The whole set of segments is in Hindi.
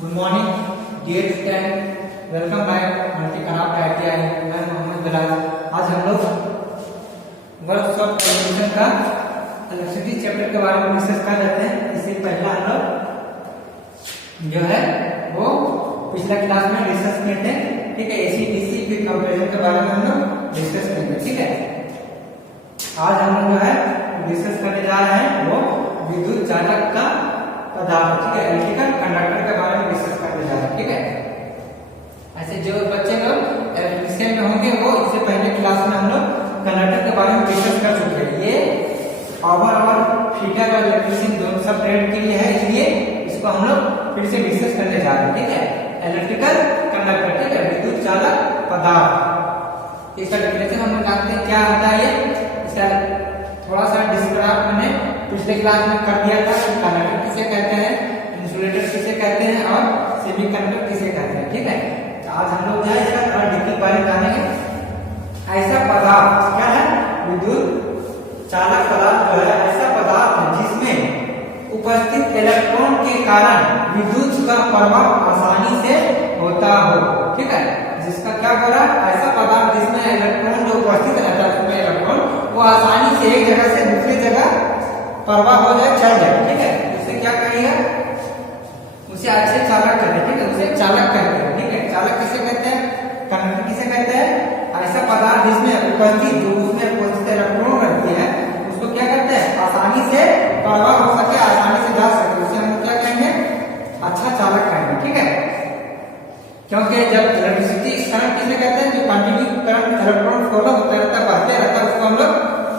Good morning dear student, welcome back multi craft ITI. मैं मोहम्मद बिलाल। आज हम लोग वर्कशॉप कम्युनिकेशन का इलेक्ट्रिसिटी चैप्टर के बारे में डिस्कस कर रहे हैं। इससे पहले हम लोग जो है वो पिछला क्लास में डिस्कस किए थे, ठीक है। एसी डीसी के कंपैरिजन के बारे में हम लोग डिस्कस करेंगे, ठीक है। आज हम लोग जो है डिस्कस करने जा रहे हैं वो विद्युत चालक का पदार्थ, ठीक है, इलेक्ट्रिकल कंडक्टर के बारे में डिस्कस करने जा रहे हैं, ठीक है। ऐसे जो बच्चे लोग इलेक्ट्रिशियन में होंगे वो इससे पहले क्लास में हम लोग कंडक्टर के बारे में डिस्कस कर चुके हैं। ये पावर और फीडर और इलेक्ट्रिशियन दोनों सब ट्रेड के लिए है, इसलिए इसको हम लोग फिर से डिस्कस करने जा रहे हैं, ठीक है। इलेक्ट्रिकल कंडक्टर, ठीक है, विद्युत चालक पदार्थ। इसका डेफिनेशन हम लोग जानते हैं क्या होता है। ये इसका थोड़ा सा डिस्क्राइब मैंने पिछले क्लास में कर दिया था कि कंडक्टर किसे कहते हैं, इंसुलेटर किसे कहते हैं और सेमीकंडक्टर किसे कहते हैं, ठीक है। तो आज हम लोग जो है इसका थोड़ा डिटेल बारे में जानेंगे। ऐसा पदार्थ क्या है, विद्युत चालक पदार्थ जो है ऐसा पदार्थ है जिसमें उपस्थित इलेक्ट्रॉन के कारण विद्युत का प्रवाह आसानी से होता हो, ठीक है। जिसका क्या बोला, ऐसा पदार्थ जिसमें इलेक्ट्रॉन जो उपस्थित रहता है उसमें इलेक्ट्रॉन वो आसानी से एक जगह से दूसरी जगह प्रवाह हो जाए, चल जाए, ठीक है। उसे क्या कहेगा, उसे अच्छे चालक कहते हैं, ठीक है, उसे चालक कहते हैं, ठीक है। चालक किसे कहते हैं, कंडक्टर किसे कहते हैं, ऐसा पदार्थ जिसमें उपस्थित जो उसमें उपस्थित इलेक्ट्रॉन रहती है उसको क्या कहते हैं, आसानी से प्रवाह हो सके, आसानी से जा सके, उसे हम क्या कहेंगे, अच्छा चालक कहेंगे, ठीक है। क्योंकि जब इलेक्ट्रिसिटी करंट किसे कहते हैं, जो कंटिन्यू करंट इलेक्ट्रॉन फ्लो होता रहता है, बहते रहता है, उसको हम लोग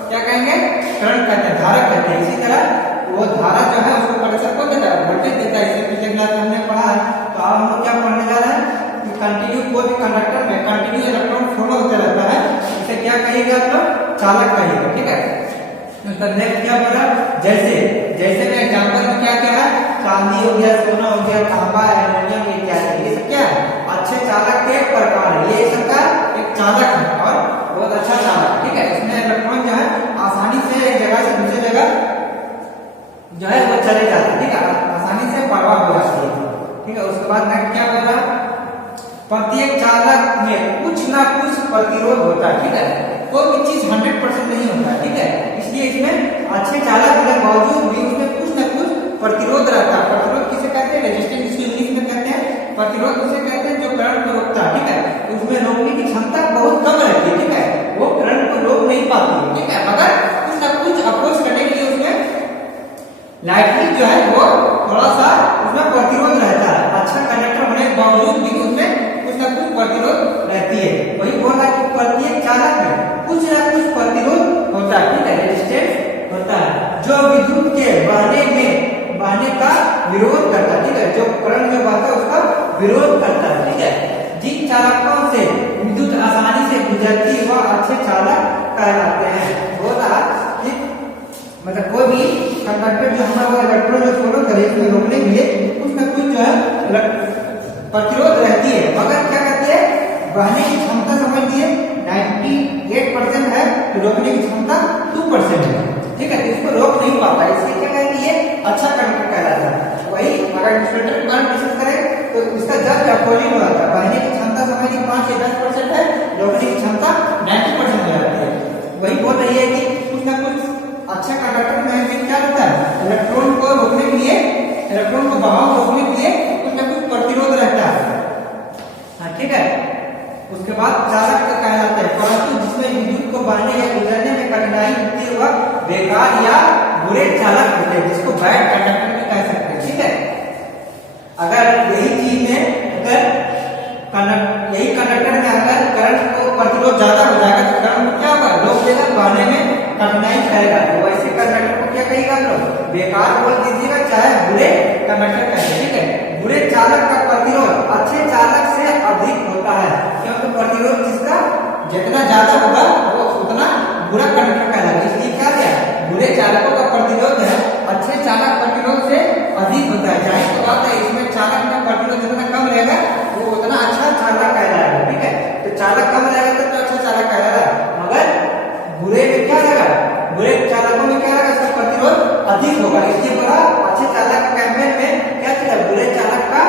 क्या कहेंगे, करंट कहते हैं, धारा कहते हैं। इसी तरह वो धारा जो है उसको कंडक्टर को देता है, वोल्टेज देता है। इससे पिछले क्लास में हमने पढ़ा है। तो अब हम लोग क्या पढ़ने जा रहे हैं कि कंटिन्यू कोई भी कंडक्टर में कंटिन्यू इलेक्ट्रॉन फ्लो होते रहता है, इसे क्या कहेगा, तो चालक कहेगा, ठीक है। उसका नेक्स्ट क्या बोला, जैसे जैसे में एग्जांपल में क्या क्या है, चांदी हो गया, सोना हो गया, तांबा, एल्युमिनियम इत्यादि, ये सब क्या है, अच्छे चालक के प्रकार है। ये सबका एक चालक है और बहुत अच्छा चालक, ठीक है। इसमें इलेक्ट्रॉन जो है आसानी से एक जगह से दूसरी जगह जो है वो चले जाते हैं, ठीक है, आसानी से प्रवाह हो जाती है, ठीक है। उसके बाद नेक्स्ट क्या बोला, प्रत्येक चालक में कुछ ना कुछ प्रतिरोध होता है, ठीक है। कोई भी चीज 100% नहीं होता है, ठीक है। इसलिए इसमें अच्छे चालक होने के बावजूद भी उसमें कुछ ना कुछ प्रतिरोध रहता है। प्रतिरोध किसे कहते हैं, रेजिस्टेंस, इसको इंग्लिश में कहते हैं प्रतिरोध। किसे कहते हैं, जो करंट को रोकता है, ठीक है। उसमें रोकने की क्षमता बहुत कम रहती है, ठीक है, वो करंट को रोक नहीं पाती है, ठीक है। मगर कुछ ना कुछ अप्रोच करने के लिए उसमें लाइटनिंग जो है वो थोड़ा सा उसमें प्रतिरोध रहता है। अच्छा कंडक्टर होने के बावजूद भी उसमें कुछ ना कुछ प्रतिरोध रहती है। वही बोला कि प्रत्येक चालक में कुछ ना कुछ प्रतिरोध होता है, ठीक है, रेजिस्टेंस होता है, जो विद्युत के बहने का विरोध करता है, ठीक है। जो करंट में बहता है उसका विरोध करता है, ठीक है। जिन चालकों से विद्युत आसानी से गुजरती है वह अच्छे चालक कहलाते हैं। बोला कि मतलब कोई भी कंडक्टर जो हमारा इलेक्ट्रॉन जो फ्लो करे उसमें रोकने के लिए कुछ ना कुछ जो है प्रतिरोध रहती है, मगर क्या कहते हैं, बहने की क्षमता समझिए 98% है, रोकने की क्षमता 2% है, ठीक है। तो इसको रोक नहीं पाता, इसलिए क्या कहते हैं, अच्छा कंडक्टर कहलाता है। वही अगर इंसुलेटर के बारे में डिस्कस करें तो इसका जस्ट अपोजिट हो जाता है। बहने की क्षमता समझिए 5 या 10% है, रोकने की क्षमता 90% हो जाती है। वही बोल रही है कि कुछ ना कुछ अच्छा कंडक्टर में क्या रहता है, इलेक्ट्रॉन को रोकने के लिए, इलेक्ट्रॉन को बहाव रोकने के लिए कुछ ना कुछ प्रतिरोध रहता है, ठीक है। उसके बाद चालक का कहलाता है, परंतु जिसमें विद्युत को बहने या गुजरने में कठिनाई होती है वह बेकार या बुरे चालक होते हैं, जिसको बैड कंडक्टर भी कह सकते हैं, ठीक है। अगर यही चीज में यही कंडक्टर में अगर करंट को प्रतिरोध ज्यादा हो जाएगा तो करंट क्या होगा, रोक देगा, बहने में कठिनाई करेगा। तो वैसे कंडक्टर को क्या कहेगा, लोग बेकार बोल दीजिएगा, चाहे बुरे कंडक्टर कहें, ठीक है। बुरे चालक का प्रतिरोध अच्छे चालक से अधिक होता है, क्योंकि प्रतिरोध जिसका जितना ज्यादा होगा वो उतना बुरा कंडक्टर कहलाएगा। इसलिए क्या है, बुरे चालकों का प्रतिरोध है अच्छे चालक प्रतिरोध से अधिक होता है। जाहिर सी बात है, इसमें चालक का प्रतिरोध जितना कम रहेगा वो उतना अच्छा चालक कहलाएगा, ठीक है। तो चालक कम रहेगा तो अच्छा चालक कहलाएगा, मगर बुरे में क्या रहेगा, बुरे चालकों में क्या रहेगा, इसका प्रतिरोध अधिक होगा। इसलिए बोला अच्छे चालक कैंपेन में क्या चला, बुरे चालक का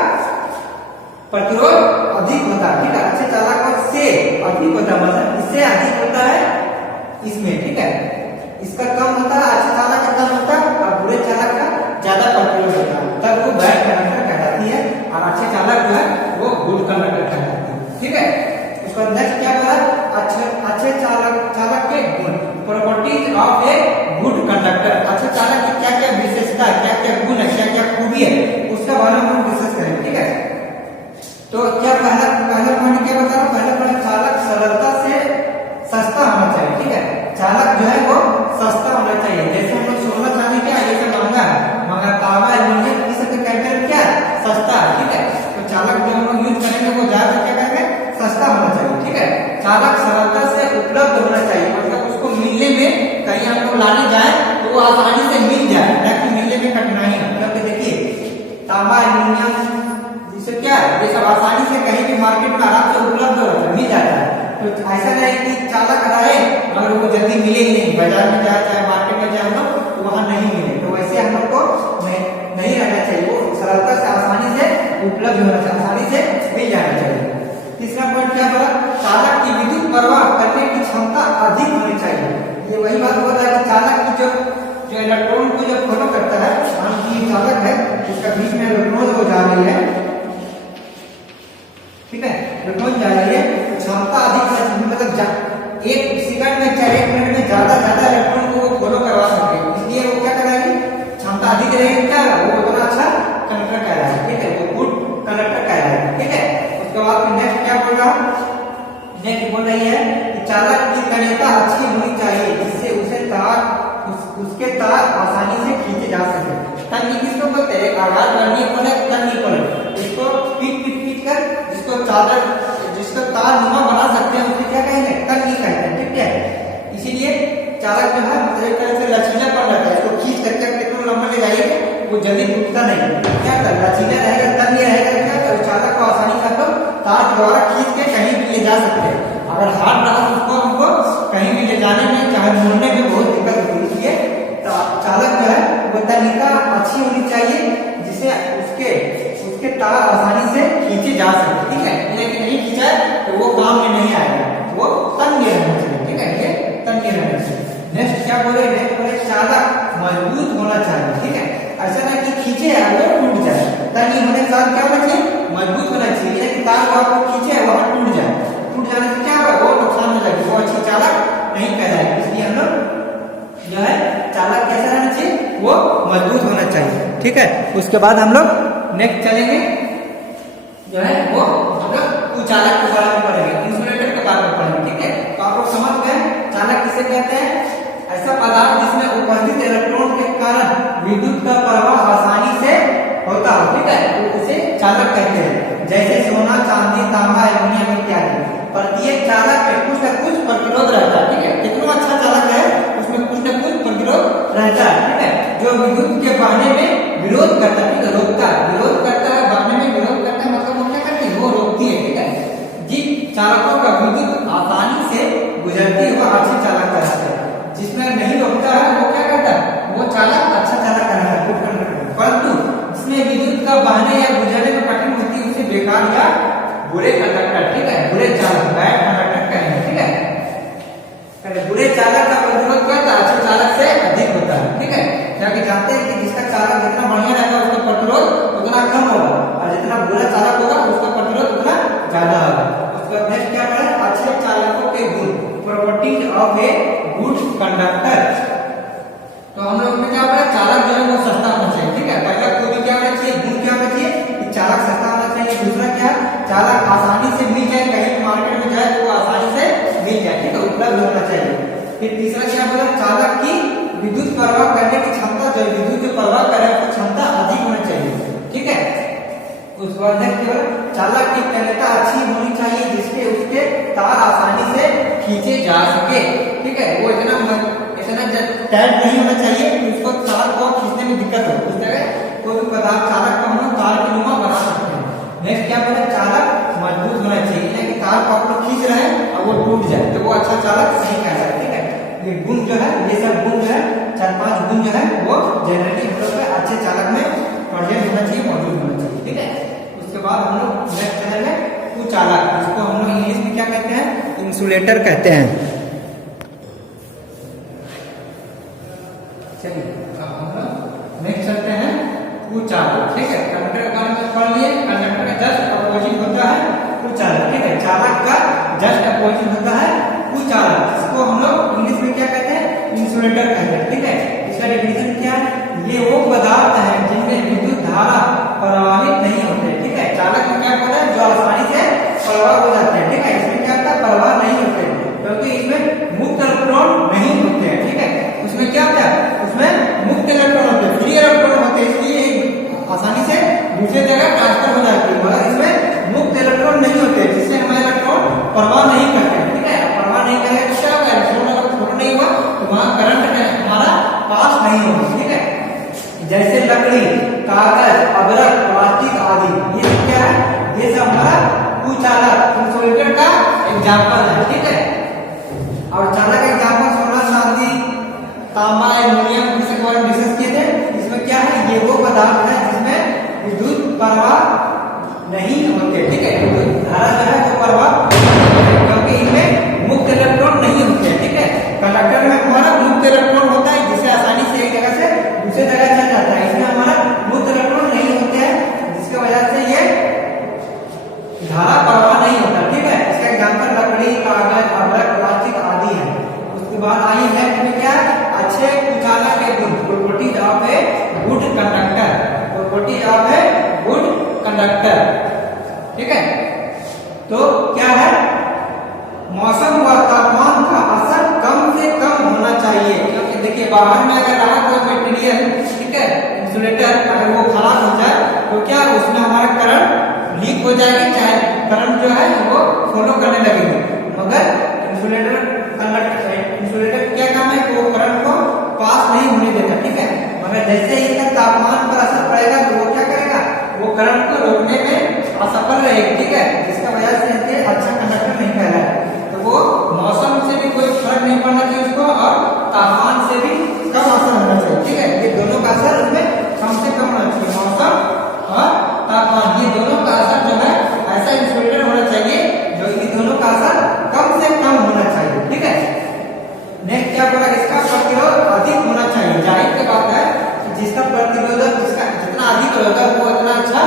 लाने जाए तो वो आसानी से मिल जाए, ताकि मिलने में कठिनाई हो। क्योंकि देखिए तांबा, एल्यूमिनियम जिसे क्या ये सब आसानी से कहीं भी मार्केट में आराम से उपलब्ध हो जाता है, मिल जाता है। तो ऐसा नहीं कि चालक रहे अगर वो जल्दी मिले ही नहीं, बाजार में जाए चाहे मार्केट में जाए हम लोग तो वहाँ नहीं मिले, तो वैसे हम लोग को नहीं रहना चाहिए, वो सरलता से आसानी से उपलब्ध होना चाहिए, आसानी से मिल जाना चाहिए। तीसरा पॉइंट क्या बोला, चालक की विद्युत प्रवाह करने की क्षमता अधिक होनी चाहिए। ये वही बात बोल रहा है कि चालक की जो इलेक्ट्रॉन को जो फॉलो करता है, मान लीजिए चालक है उसका बीच में इलेक्ट्रॉन हो जा रही है, ठीक है, इलेक्ट्रॉन जा रही है, क्षमता अधिक मतलब एक सेकंड में चाहे 1 मिनट में ज्यादा इलेक्ट्रॉन को वो फॉलो करवा सके, इसलिए वो क्या कराएगी, क्षमता अधिक रहेगी, क्या वो उतना अच्छा कंडक्टर कहलाएगा, ठीक है, वो गुड कंडक्टर कहलाएगा, ठीक है। उसके बाद नेक्स्ट क्या बोल रहा हूँ, नेक्स्ट बोल रही है कि चालक की तन्यता अच्छी होनी चाहिए, जिससे उसके तार आसानी से खींचे जा सके। तन्नी किसको बोलते हैं, आधार करनी पड़े तन्नी पड़े, इसको पीट कर जिसको चादर जिसको तार नुमा बना सकते हैं उसे क्या कहेंगे, तन्नी कहते हैं, ठीक है। इसीलिए चालक जो है एक तरह से लचीला पड़ जाता है, इसको खींच करके कितना लंबा ले जाइए वो जल्दी टूटता नहीं, क्या कर लचीला रहेगा, तन्नी रहेगा, क्या कर चालक को आसानी से हम तार द्वारा खींच के कहीं भी ले जा सकते हैं। अगर हाथ रहा उसको हमको कहीं भी ले जाने में चाहे मोड़ने में बहुत दिक्कत होती है, इसलिए चालक जो है वो तन्यता अच्छी होनी चाहिए, जिससे उसके तार आसानी से खींचे जा सके, ठीक है। लेकिन नहीं खींचा तो वो काम में नहीं आएगा, वो तन्य रहना चाहिए, ठीक है, ये तन्य रहना चाहिए। नेक्स्ट क्या बोले, नेक्स्ट बोले चालक मजबूत होना चाहिए, ठीक है, ऐसा ना कि खींचे वो टूट जाए, तन्य होने के साथ क्या होना चाहिए, मजबूत होना चाहिए, कि तार को आपको खींचे वहां टूट जाए, टूट जाने से क्या होगा, वो नुकसान हो जाएगा, वो अच्छी चालक नहीं कहलाएगी। इसलिए हम लोग जो है चालक कैसा रहना चाहिए, वो मजबूत होना चाहिए, ठीक है। उसके बाद हम लोग नेक्स्ट चलेंगे जो है वो हम लोग कुचालक के बारे में पढ़ेंगे, इंसुलेटर के बारे में पढ़ेंगे, ठीक है। तो आप लोग समझ गए चालक किसे कहते हैं, ऐसा पदार्थ जिसमें उपस्थित इलेक्ट्रॉन के कारण विद्युत का प्रवाह आसानी से होता हो, ठीक है, तो इसे चालक कहते हैं। जैसे सोना, चांदी, तांबा, एल्यूमिनियम इत्यादि। प्रत्येक चालक में कुछ न कुछ प्रतिरोध रहता है, ठीक है, कितना अच्छा चालक है उसमें कुछ न कुछ प्रतिरोध रहता है, ठीक है, जो विद्युत के बहने में विरोध करता है, ठीक है, रोकता है, विरोध करता है, बहने में विरोध करता है, मतलब वो क्या करती है, वो रोकती है, ठीक है। जिन चालकों का विद्युत आसानी से गुजरती है वो अच्छे चालक कहलाते हैं, जिसमें नहीं रोकता है वो क्या करता है, वो चालक अच्छा चालक कहलाता है। परंतु जिसमें विद्युत का बहने या गुजरने में कठिन होती है उसे बेकार या बुरे कंडक्टर, ठीक है, बुरे चालक, बैड कंडक्टर कहेंगे, ठीक है। बुरे चालक का प्रतिरोध करता है, अच्छे चालक से अधिक होता है, ठीक है, क्योंकि जानते हैं कि जिसका चालक जितना बढ़िया रहेगा उसका प्रतिरोध उतना कम होगा, और जितना बुरा चालक होगा उसका प्रतिरोध उतना ज्यादा होगा। उसका नेक्स्ट क्या है, अच्छे चालकों के गुण, properties of a good conductor. तो हम लोग में क्या पढ़ा, चालक जो है वो सस्ता होना चाहिए, ठीक है, पहला कोई भी क्या होना चाहिए, गुण क्या होना चाहिए कि चालक सस्ता होना चाहिए। दूसरा क्या, चालक आसानी से मिल जाए, कहीं मार्केट में जाए तो वो आसानी से मिल जाए, ठीक है, उपलब्ध होना चाहिए। फिर तीसरा क्या बोला, चालक की विद्युत प्रवाह करने की क्षमता, जो विद्युत जो प्रवाह करे उसकी क्षमता अधिक होनी चाहिए, ठीक है। उस बाद चालक की तन्यता अच्छी होनी चाहिए, जिसके उसके तार आसानी से खींचे जा सके, ठीक है, वो इतना टाइट नहीं होना चाहिए कि उसको तार को खींचने में दिक्कत हो, उस तरह कोई भी पदार्थ चालक को हम तार के नुमा बना सकते हैं। नेक्स्ट क्या बोला, चालक मजबूत होना चाहिए, कि तार को आप लोग खींच रहे हैं और वो टूट जाए तो वो अच्छा चालक नहीं कहलाएगा, ठीक है। ये गुण जो है, ये सब गुण जो है 4-5 गुण जो है वो जनरली हम लोग अच्छे चालक में प्रेजेंट होना चाहिए, मौजूद होना चाहिए, ठीक है। उसके बाद हम लोग नेक्स्ट चलेंगे कुचालक, इसको हम लोग इंग्लिश में क्या कहते हैं, इंसुलेटर कहते हैं। चलिए हम लोग नेक्स्ट चलते हैं कुचालक, ठीक है। कंडक्टर का बारे में पढ़ लिए, कंडक्टर का जस्ट अपोजिट होता है कुचालक, ठीक है, चालक का जस्ट अपोजिट होता है कुचालक, इसको हम लोग इंग्लिश में क्या कहते हैं, इंसुलेटर कहते हैं, ठीक है। इसका डेफिनेशन क्या है, ये वो पदार्थ है जिनमें विद्युत धारा प्रवाहित नहीं होते, ठीक है, चालक में क्या होता है जो आसानी से प्रवाह हो जाते हैं, ठीक है, इसमें क्या होता है, प्रवाह नहीं होते, क्योंकि इसमें मुक्त इलेक्ट्रॉन नहीं होते हैं, ठीक है। उसमें क्या होता है, उसमें मुक्त इलेक्ट्रॉन होते हैं, फ्री इलेक्ट्रॉन होते हैं, इसलिए आसानी से दूसरी जगह ट्रांसफर हो जाती है, मगर इसमें मुक्त इलेक्ट्रॉन नहीं होते, जिससे हमारे इलेक्ट्रॉन प्रवाह नहीं करते, ठीक है। प्रवाह नहीं करेंगे तो क्या होगा, इलेक्ट्रॉन अगर फ्लो नहीं हुआ तो वहां करंट कागज, अबरक, प्लास्टिक आदि, ये सब क्या है? ये सब हमारा कुचालक इंसुलेटर का एग्जाम्पल है। ठीक है, और चालक एग्जाम्पल सोना, चांदी, तांबा, एल्युमिनियम के बारे में डिस्कस किए थे। इसमें क्या है? ये वो पदार्थ है जिसमें विद्युत प्रवाह नहीं होते। ठीक है, विद्युत धारा जो है वो प्रवाह, क्योंकि इनमें मुक्त इलेक्ट्रॉन नहीं होते। ठीक है, कंडक्टर में हमारा मुक्त इलेक्ट्रॉन होता है जिससे आसानी से एक जगह से दूसरे जगह चल जाता है। इसमें हमारा मुक्त इलेक्ट्रॉन नहीं होते हैं, जिसकी वजह से ये धारा प्रवाह नहीं होता। ठीक है, इसका एग्जाम्पल लकड़ी, कागज, अबरक, प्लास्टिक आदि है। उसके बाद आई है इसमें क्या? अच्छे कुचालक के गुण, properties of a good conductor, properties of a good conductor. ठीक है, तो क्या है? मौसम व तापमान का असर कम से कम होना चाहिए, क्योंकि देखिए बाहर में अगर रहा कोई मटेरियल, ठीक है, इंसुलेटर, अगर वो खराब हो जाए तो क्या उसमें हमारा करंट लीक हो जाएगी, चाहे करंट जो है वो फ्लो करने लगेगी। मगर इंसुलेटर क्या काम है? वो करंट को पास नहीं होने देता। ठीक है, मगर जैसे ही इसका तापमान पर असर पड़ेगा तो वो क्या करेगा? वो करंट को रोकने में असफल रहेगी। ठीक है, जिसका वजह से ये अच्छा कंडक्टर नहीं कहलाएगा। तो वो मौसम से भी कोई फर्क नहीं पड़ना चाहिए उसको, और तापमान से भी कम असर होना चाहिए। ठीक है, ये दोनों का असर उसमें कम से कम होना चाहिए, मौसम और तापमान, ये दोनों का असर जो है ऐसा इंसुलेटर होना चाहिए जो इन दोनों का असर कम से कम होना चाहिए। ठीक है, नेक्स्ट क्या बोला? इसका प्रतिरोध अधिक होना चाहिए। जाहिर की बात है कि जिसका प्रतिरोधक जिसका जितना अधिक होगा वो उतना अच्छा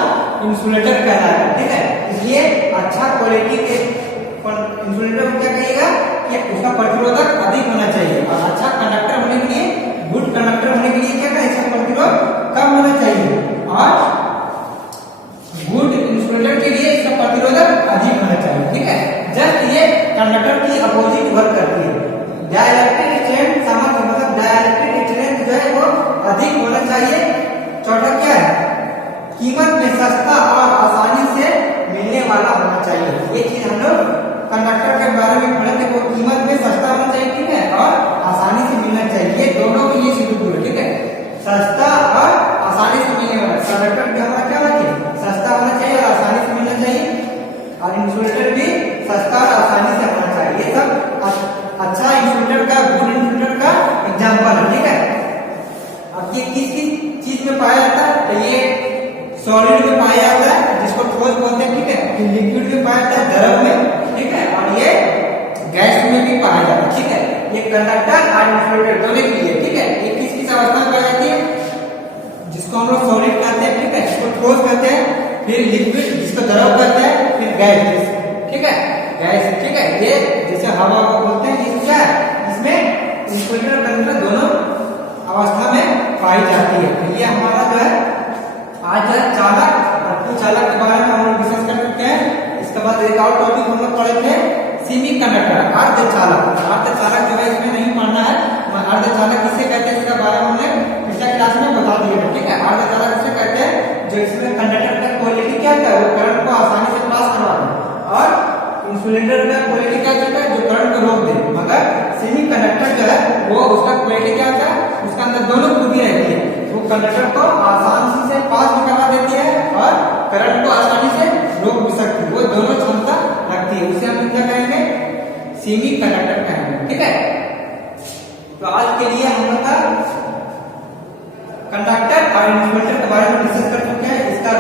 इंसुलेटर कहलाएगा। ठीक है, इसलिए अच्छा क्वालिटी के इंसुलेटर को क्या कहिएगा कि उसका प्रतिरोधक अधिक होना चाहिए, और अच्छा कंडक्टर होने के लिए, गुड कंडक्टर होने के लिए क्या है? इसका प्रतिरोध कम होना चाहिए, और गुड इंसुलेटर के लिए इसका प्रतिरोधक अधिक होना चाहिए। ठीक है, जस्ट ये कंडक्टर की अपोजिट वर्क करती है। डाइलेक्ट्रिक स्ट्रेंथ सामर्थ्य, मतलब डाइलेक्ट्रिक स्ट्रेंथ जो है वो अधिक होना चाहिए। चौथा क्या है? कीमत में सस्ता और आसानी से मिलने वाला होना चाहिए। ये चीज हम लोग कंडक्टर के बारे में पढ़े थे, वो कीमत में सस्ता होना चाहिए। ठीक है, और आसानी से मिलना चाहिए, ये दोनों के लिए सुटेबल है। ठीक है, सस्ता और आसानी से मिलने वाला कंडक्टर का हमारा क्या होना चाहिए? सस्ता होना चाहिए और आसानी से मिलना चाहिए, और इंसुलेटर भी सस्ता और आसानी से होना चाहिए। ये सब अच्छा इंसुलेटर का, गुड इंसुलेटर का एग्जाम्पल है। ठीक है, अब ये किस किस चीज में पाया जाता है? तो ये सॉलिड में पाया जाता है, जिसको ठोस बोलते हैं। ठीक है, लिक्विड में पाया जाता है, द्रव में। ठीक है, और ये गैस में भी पाया जाता है। ठीक है, ये कंडक्टर और इंसुलेटर दोनों के लिए। ठीक है, ये किस किस अवस्था में पाई जाती है? जिसको हम लोग सॉलिड कहते हैं, ठीक है, जिसको ठोस कहते हैं, फिर लिक्विड जिसको द्रव कहते हैं, फिर गैस। ठीक है, गैस। ठीक है, ये जैसे हवा को बोलते हैं, ये क्या है? इसमें इंसुलेटर और कंडक्टर दोनों अवस्था में पाई जाती है। तो ये हमारा जो है आज जो है चालक और कुचालक के बारे में हम लोग डिस्कस कर चुके हैं। इसके बाद एक और टॉपिक हम लोग पढ़े थे, सेमी कंडक्टर, अर्धचालक। अर्धचालक जो है इसमें नहीं पढ़ना है, अर्धचालक किसे कहते हैं इसके बारे में हमने पिछले क्लास में बता दिया था। ठीक है, अर्धचालक किसे कहते हैं? जो इसमें कंडक्टर का क्वालिटी क्या होता है? वो करंट को आसानी से पास करवाता है, और इंसुलेटर का क्वालिटी क्या होता है? जो करंट को रोक दे। मगर सेमी कंडक्टर जो है वो उसका क्वालिटी क्या होता है? उसका अंदर दोनों खूबी रहती है, वो कंडक्टर को आसानी से पास भी करवा देती है और करंट को आसानी से रोक भी सकती है। वो दोनों क्षमता रखती है, उसे हम क्या कहेंगे? सेमी कंडक्टर कहेंगे। ठीक है, तो आज के लिए हम लोग का कंडक्टर और इंसुलेटर के बारे में डिस्कस कर चुके हैं। इसका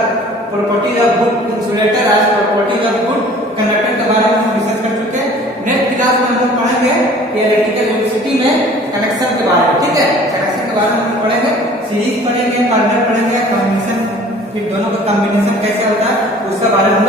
property of good insulator as property of good conductor के बारे में हम डिस्कस कर चुके हैं। नेक्स्ट क्लास में हम लोग पढ़ेंगे इलेक्ट्रिकल यूनिवर्सिटी में कनेक्शन के बारे में। ठीक है, कनेक्शन के बारे में हम पढ़ेंगे, सीरीज पढ़ेंगे, पैरेलल पढ़ेंगे, कॉम्बिनेशन, फिर दोनों का कॉम्बिनेशन कैसे होता है उसके बारे में